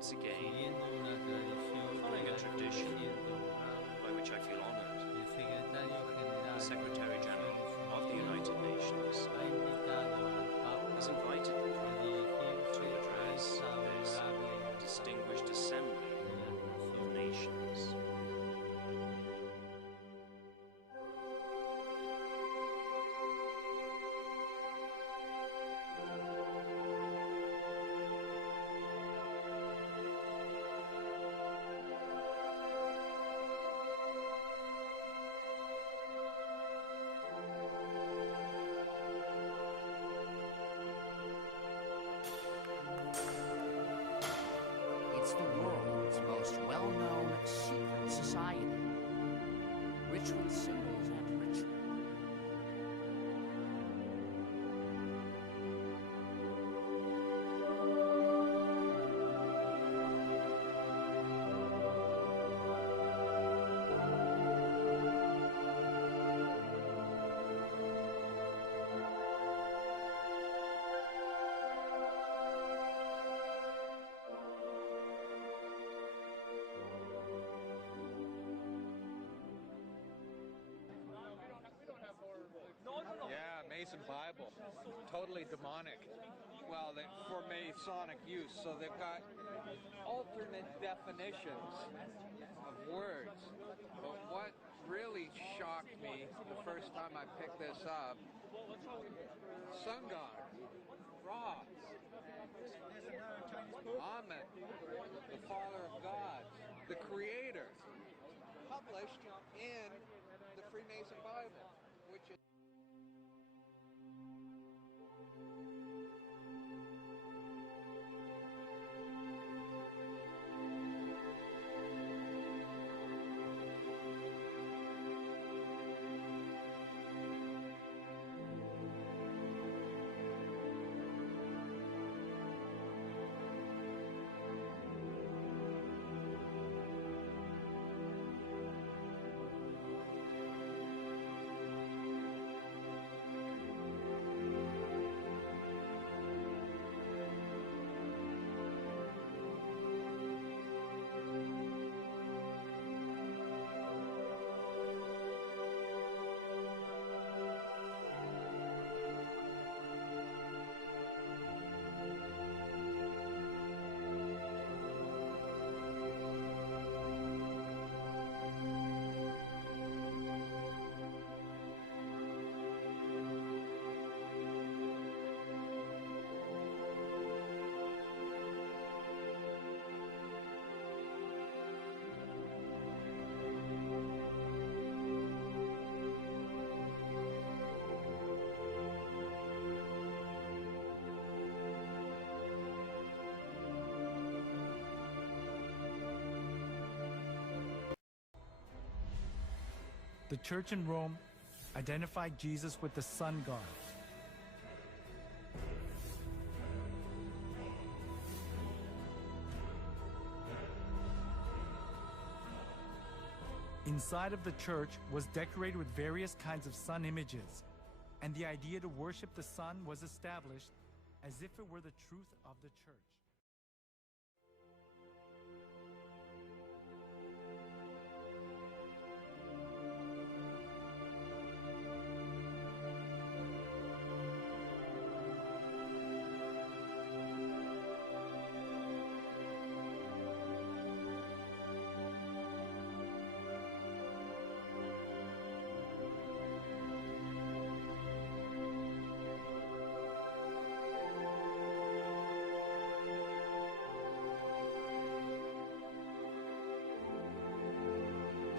once again, following a tradition by which I feel honored, the Secretary General of the United Nations has invited me to address this distinguished assembly of nations. It's the world's most well-known secret society. Ritual symbols and ritual. Yeah, Mason Bible, totally demonic. Well, for Masonic use, so they've got alternate definitions of words. But what really shocked me the first time I picked this up, sun god, Ra, Amen, the Father of God, the Creator, published in the Freemason Bible, which is The church in Rome identified Jesus with the sun god. Inside of the church was decorated with various kinds of sun images, and the idea to worship the sun was established as if it were the truth of the church.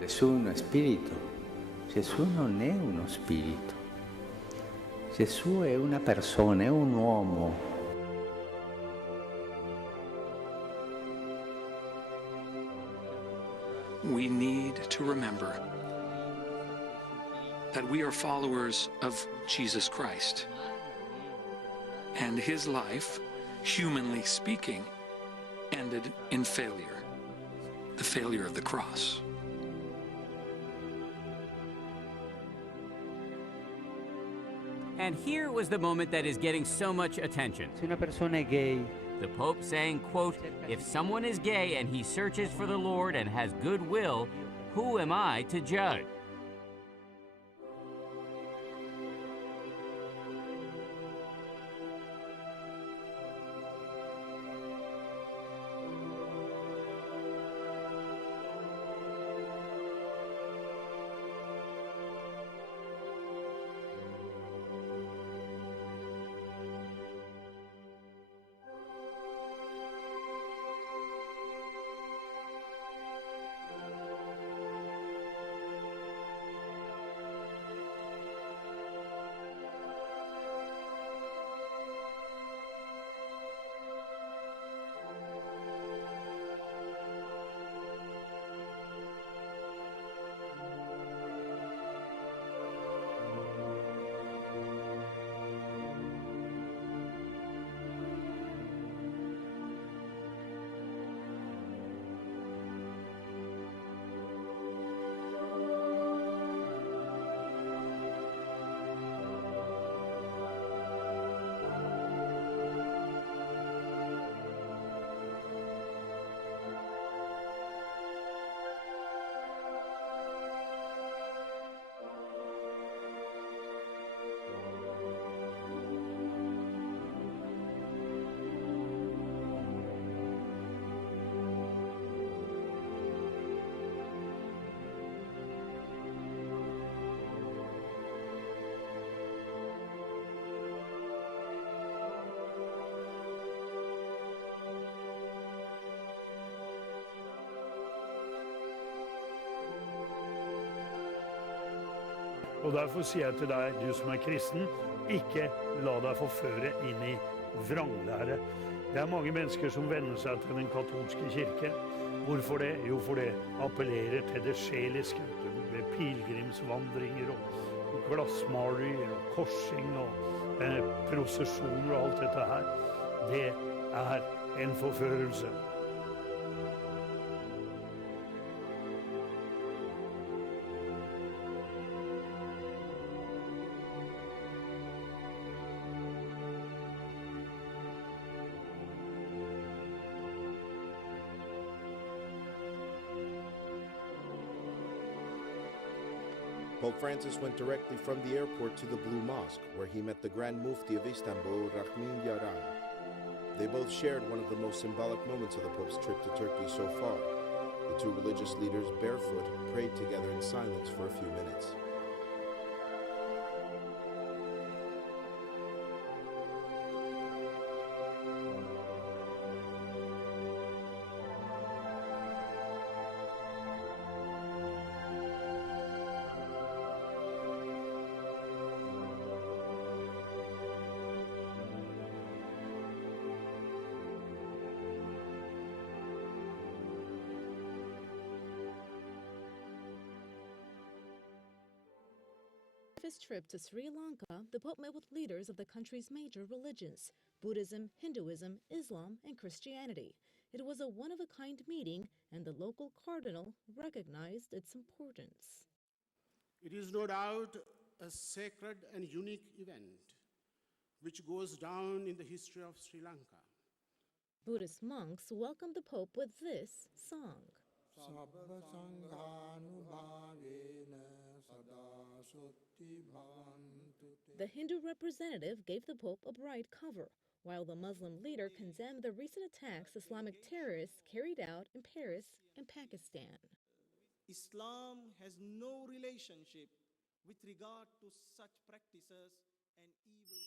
Gesù è uno spirito. Gesù non è uno spirito. Gesù è una persona, è un uomo. We need to remember that we are followers of Jesus Christ, and his life, humanly speaking, ended in failure, the failure of the cross. And here was the moment that is getting so much attention. Se una persona è gay the Pope saying, quote, "If someone is gay and he searches for the Lord and has good will, who am I to judge?" Og derfor sier jeg til deg, du som er kristen, ikke la deg forføre inn i vranglære. Det er mange mennesker som vender seg til den katolske kirke. Hvorfor det? Jo, for det appellerer til det sjeliske, med pilgrimsvandringer og glassmalerier og korsing og prosesjoner og alt dette her. Det er en forførelse. Pope Francis went directly from the airport to the Blue Mosque, where he met the Grand Mufti of Istanbul, Rahmin Yaran. They both shared one of the most symbolic moments of the Pope's trip to Turkey so far. The two religious leaders, barefoot, prayed together in silence for a few minutes. His trip to Sri Lanka, the Pope met with leaders of the country's major religions, Buddhism, Hinduism, Islam, and Christianity. It was a one-of-a-kind meeting, and the local cardinal recognized its importance. It is no doubt a sacred and unique event, which goes down in the history of Sri Lanka. Buddhist monks welcomed the Pope with this song. The Hindu representative gave the Pope a bright cover, while the Muslim leader condemned the recent attacks Islamic terrorists carried out in Paris and Pakistan. Islam has no relationship with regard to such practices and evil.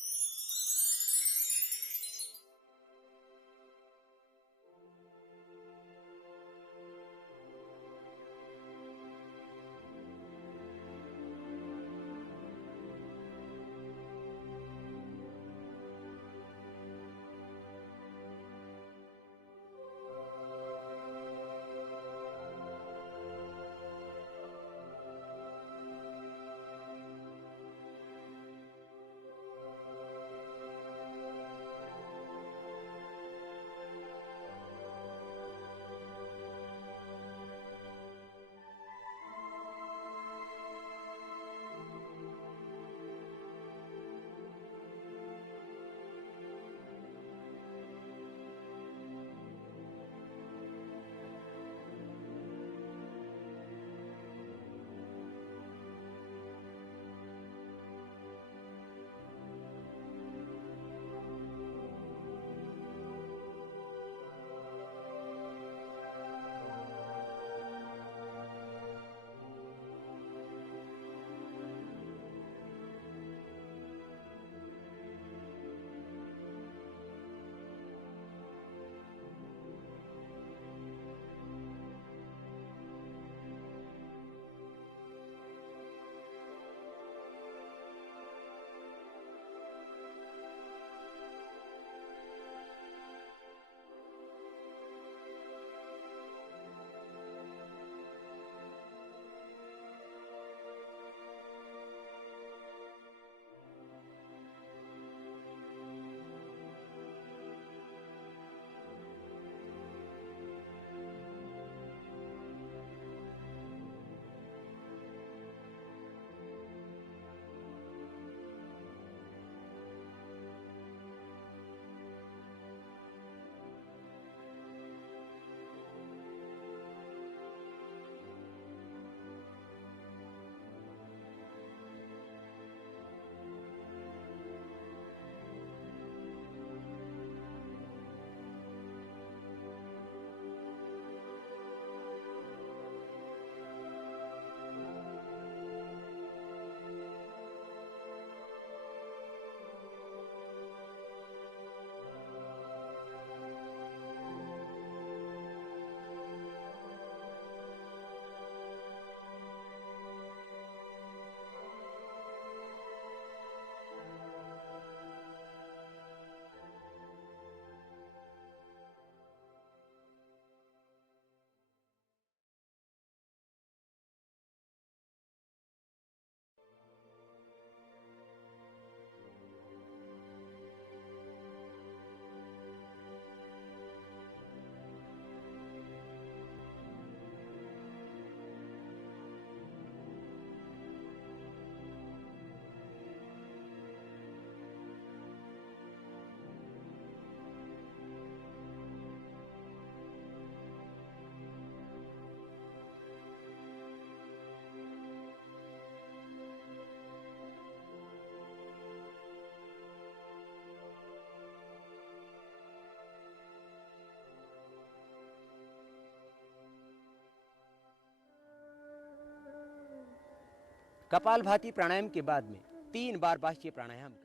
Kapalbhati प्राणायाम के बाद में 3 बार बाह्य प्राणायाम करना।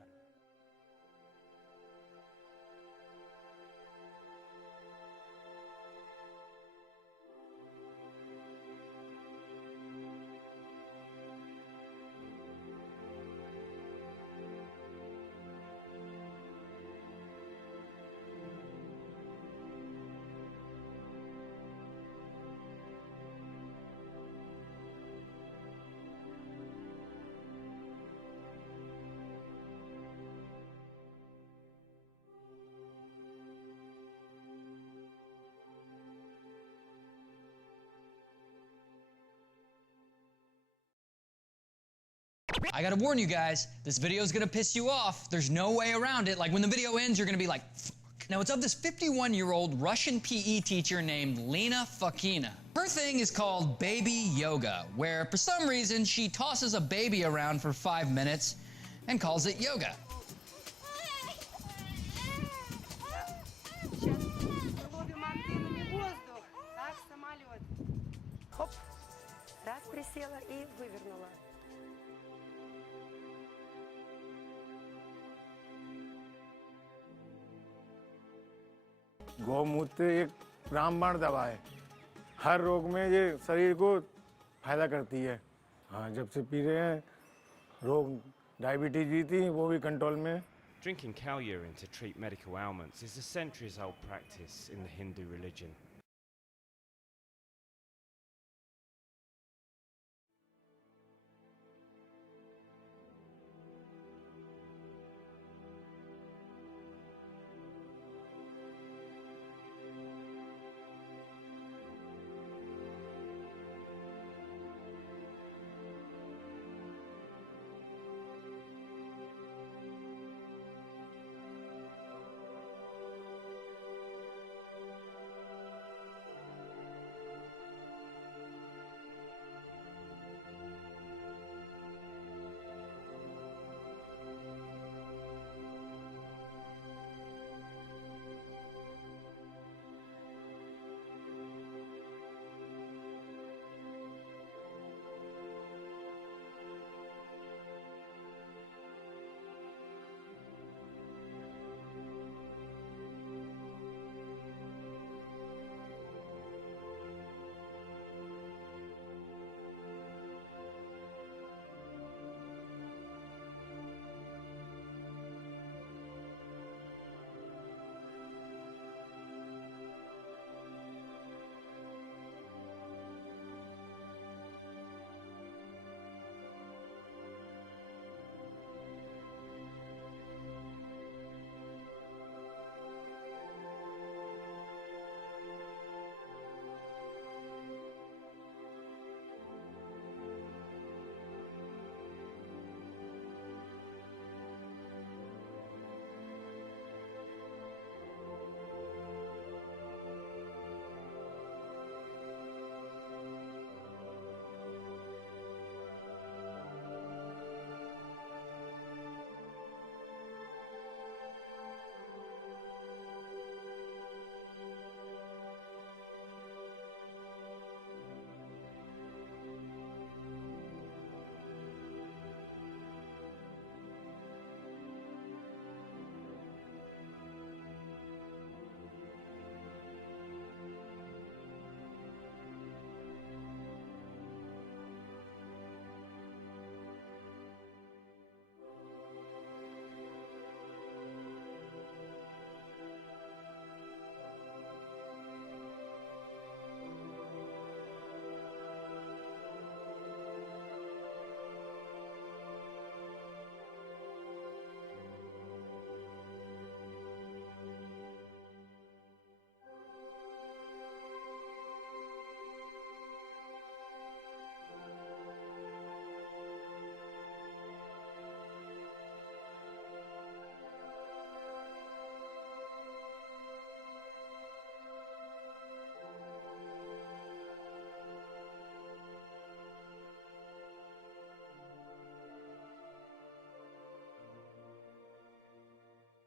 I gotta warn you guys, this video is gonna piss you off. There's no way around it. Like when the video ends, you're gonna be like, fuck. Now it's of this 51-year-old Russian PE teacher named Lena Fakina. Her thing is called baby yoga, where for some reason she tosses a baby around for 5 minutes and calls it yoga. Хоп, раз присела и вывернула. गौमूत्र एक रामबाण दवा है। हर रोग में ये शरीर को फायदा करती है। हाँ, जब से पी रहे हैं, रोग डायबिटीज भी थी, वो भी कंट्रोल में। Drinking cow urine to treat medical ailments is a centuries-old practice in the Hindu religion.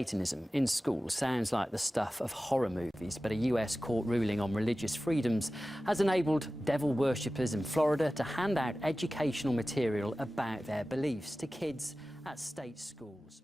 Satanism in schools sounds like the stuff of horror movies, but a US court ruling on religious freedoms has enabled devil worshippers in Florida to hand out educational material about their beliefs to kids at state schools.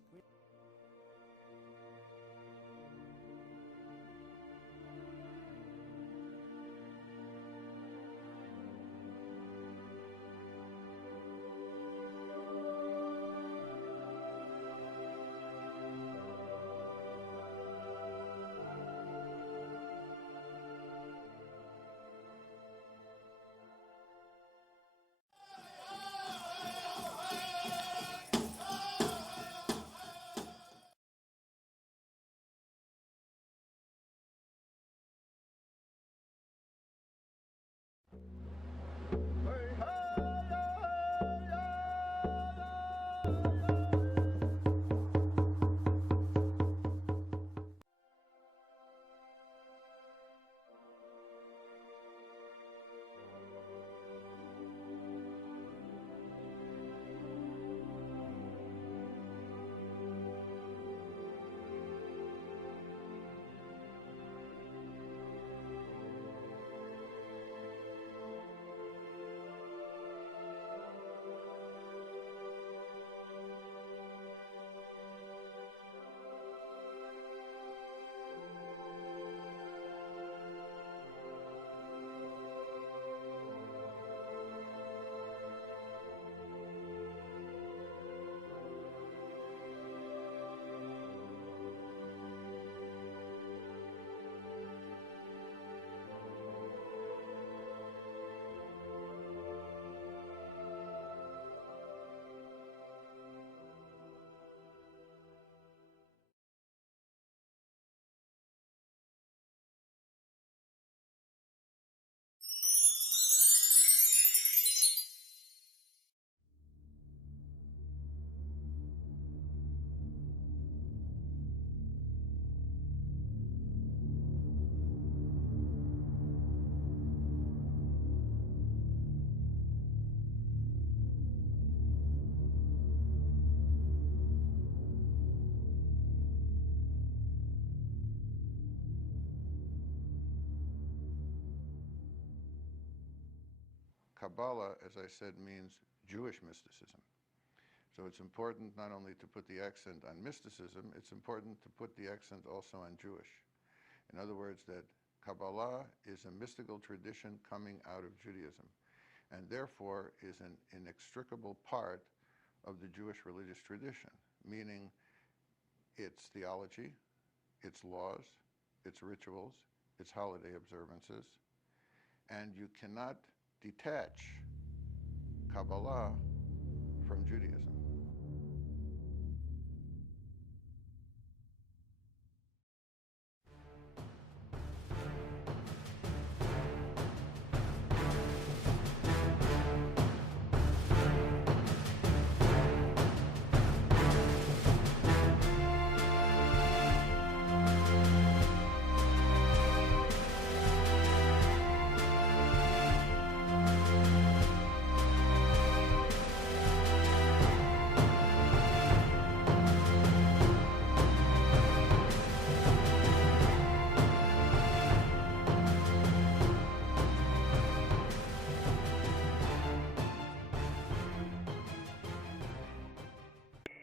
Kabbalah, as I said, means Jewish mysticism. So it's important not only to put the accent on mysticism, it's important to put the accent also on Jewish. In other words, that Kabbalah is a mystical tradition coming out of Judaism, and therefore is an inextricable part of the Jewish religious tradition, meaning its theology, its laws, its rituals, its holiday observances, and you cannot detach Kabbalah from Judaism.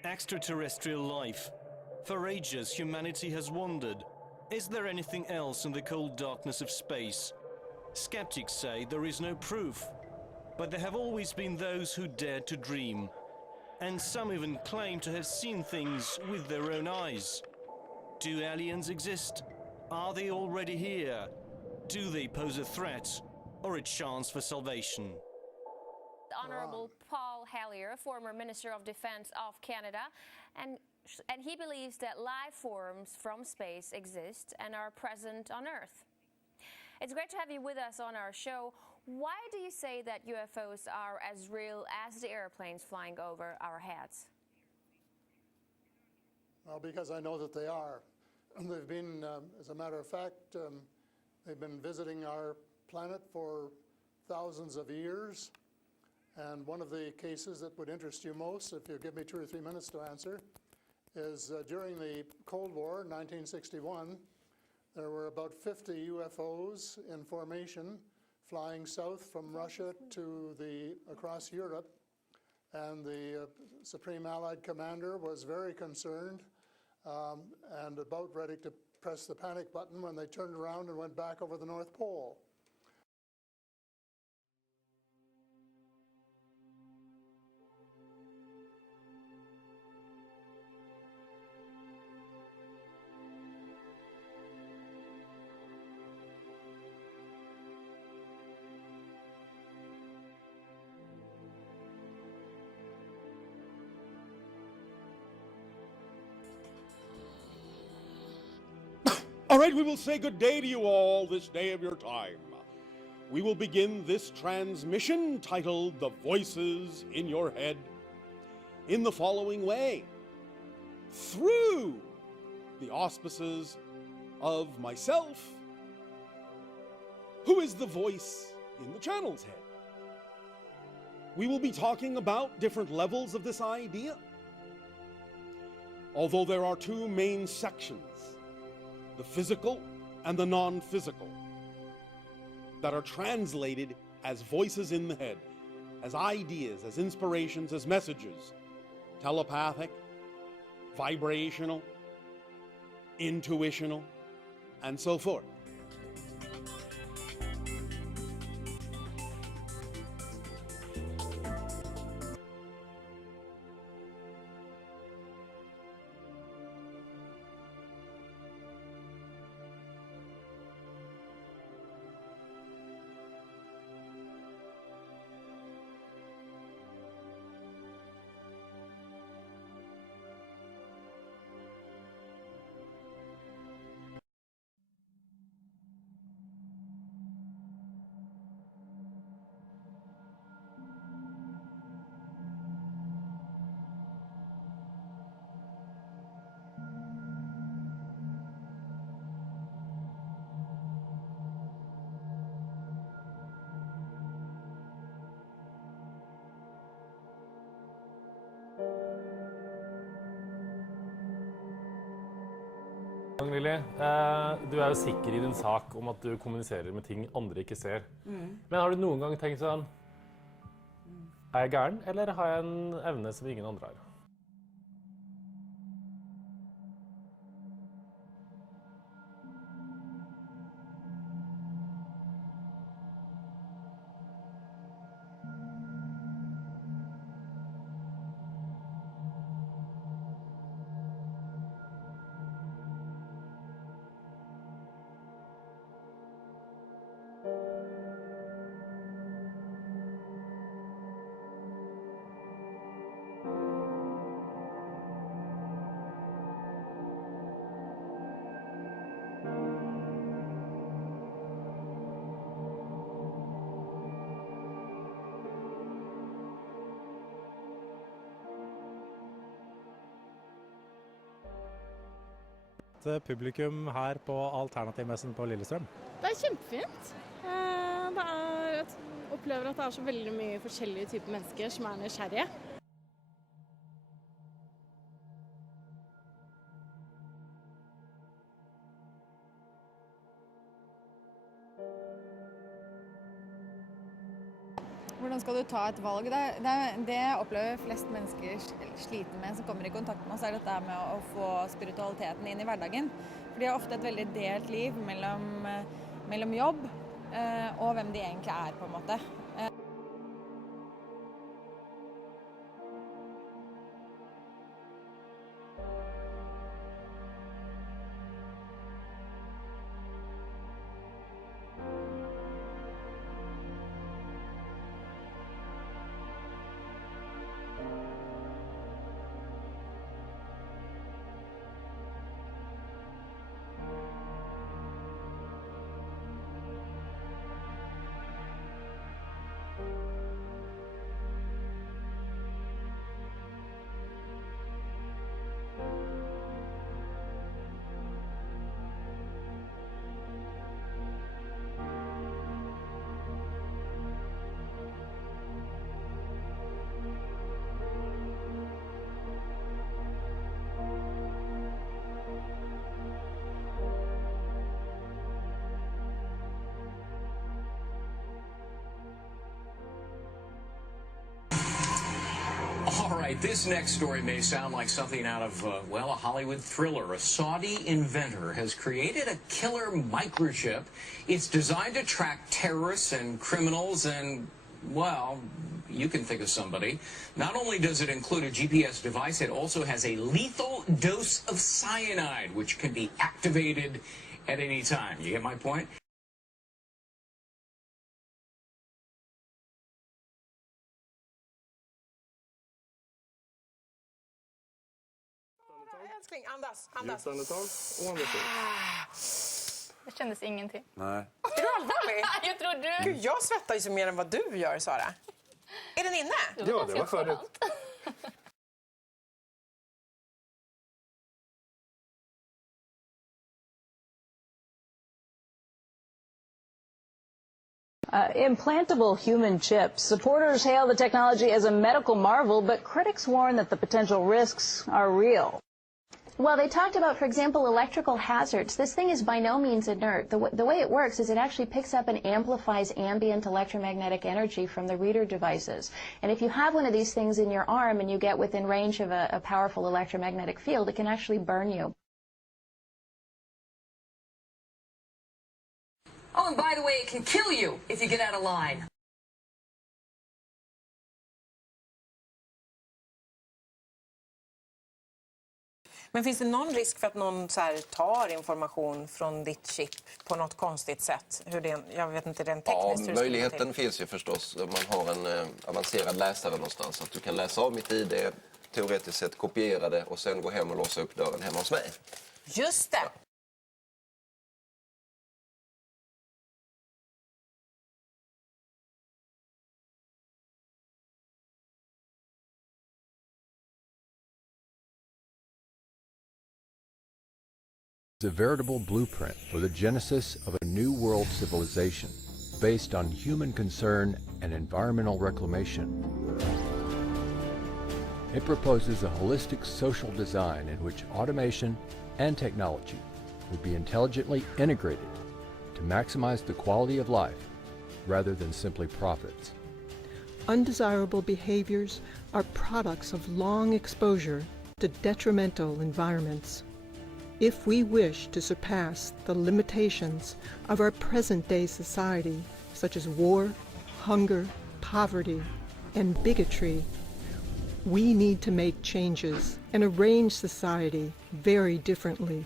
Extraterrestrial life. For ages, humanity has wondered, is there anything else in the cold darkness of space? Skeptics say there is no proof, but there have always been those who dared to dream, and some even claim to have seen things with their own eyes. Do aliens exist? Are they already here? Do they pose a threat or a chance for salvation? Honorable Paul Hellyer, former Minister of Defense of Canada, and he believes that life forms from space exist and are present on Earth. It's great to have you with us on our show. Why do you say that UFOs are as real as the airplanes flying over our heads? Well, because I know that they are. They've been, as a matter of fact, they've been visiting our planet for thousands of years. And one of the cases that would interest you most, if you give me 2 or 3 minutes to answer, is during the Cold War, 1961, there were about 50 UFOs in formation flying south from Russia to across Europe. And the Supreme Allied Commander was very concerned and about ready to press the panic button when they turned around and went back over the North Pole. All right, we will say good day to you all this day of your time. We will begin this transmission titled The Voices in Your Head in the following way. Through the auspices of myself, who is the voice in the channel's head. We will be talking about different levels of this idea. Although there are two main sections, the physical and the non-physical, that are translated as voices in the head, as ideas, as inspirations, as messages, telepathic, vibrational, intuitional, and so forth. Lille, du jo sikker I din sak om at du kommuniserer med ting andre ikke ser. Men har du noen gang tenkt sånn, jeg gæren, eller har jeg en evne som ingen andre har? Publikum her på alternativmessen på Lillestrøm? Det kjempefint. Jeg opplever at det så veldig mye forskjellige typer mennesker som nysgjerrige. Hvordan skal du ta et valg? Det opplever flest mennesker sliter med som kommer I kontakt med oss, dette med å få spiritualiteten inn I hverdagen. For de har ofte et veldig delt liv mellom jobb og hvem de egentlig på en måte. right, this next story may sound like something out of, well, a Hollywood thriller. A Saudi inventor has created a killer microchip. It's designed to track terrorists and criminals and, well, you can think of somebody. Not only does it include a GPS device, it also has a lethal dose of cyanide, which can be activated at any time. You get my point? Älskling, andas, andas. Djupt andetag och andas ut. Det kändes ingenting. Nej. Är du allvarlig? Jag tror du... Gud, jag svettar ju så mer än vad du gör, Sara. Är den inne? Ja, det var färdigt. Implantable human chips. Supporters hail the technology as a medical marvel, but critics warn that the potential risks are real. Well, they talked about, for example, electrical hazards. This thing is by no means inert. The way it works is it actually picks up and amplifies ambient electromagnetic energy from the reader devices. And if you have one of these things in your arm and you get within range of a powerful electromagnetic field, it can actually burn you. Oh, and by the way, it can kill you if you get out of line. Men finns det någon risk för att någon så här tar information från ditt chip på något konstigt sätt? Hur det, jag vet inte, rent tekniskt. Ja, möjligheten finns ju förstås. Om man har en avancerad läsare någonstans. Att du kan läsa av mitt ID, teoretiskt sett kopiera det och sen gå hem och låsa upp dörren hemma hos mig. Just det! It's a veritable blueprint for the genesis of a new world civilization based on human concern and environmental reclamation. It proposes a holistic social design in which automation and technology will be intelligently integrated to maximize the quality of life rather than simply profits. Undesirable behaviors are products of long exposure to detrimental environments. If we wish to surpass the limitations of our present-day society, such as war, hunger, poverty, and bigotry, we need to make changes and arrange society very differently.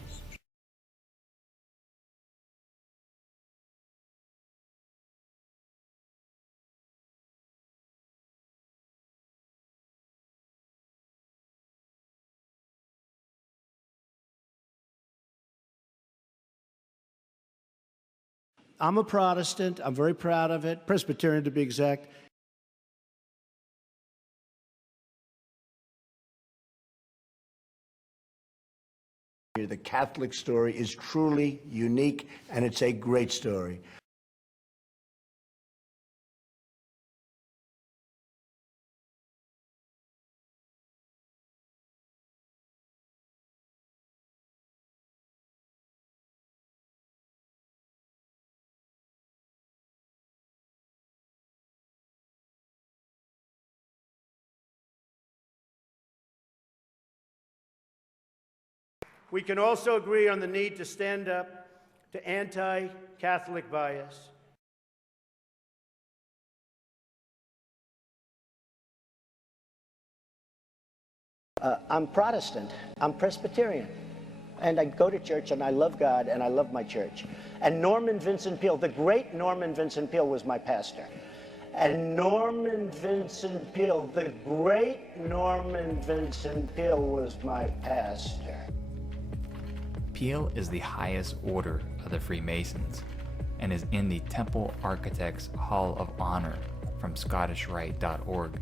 I'm a Protestant. I'm very proud of it. Presbyterian, to be exact. The Catholic story is truly unique, and it's a great story. We can also agree on the need to stand up to anti-Catholic bias. I'm Protestant, I'm Presbyterian, and I go to church and I love God and I love my church. And Norman Vincent Peale, the great Norman Vincent Peale, was my pastor. And Norman Vincent Peale, the great Norman Vincent Peale, was my pastor. Peale is the highest order of the Freemasons and is in the Temple Architects Hall of Honor from ScottishRite.org.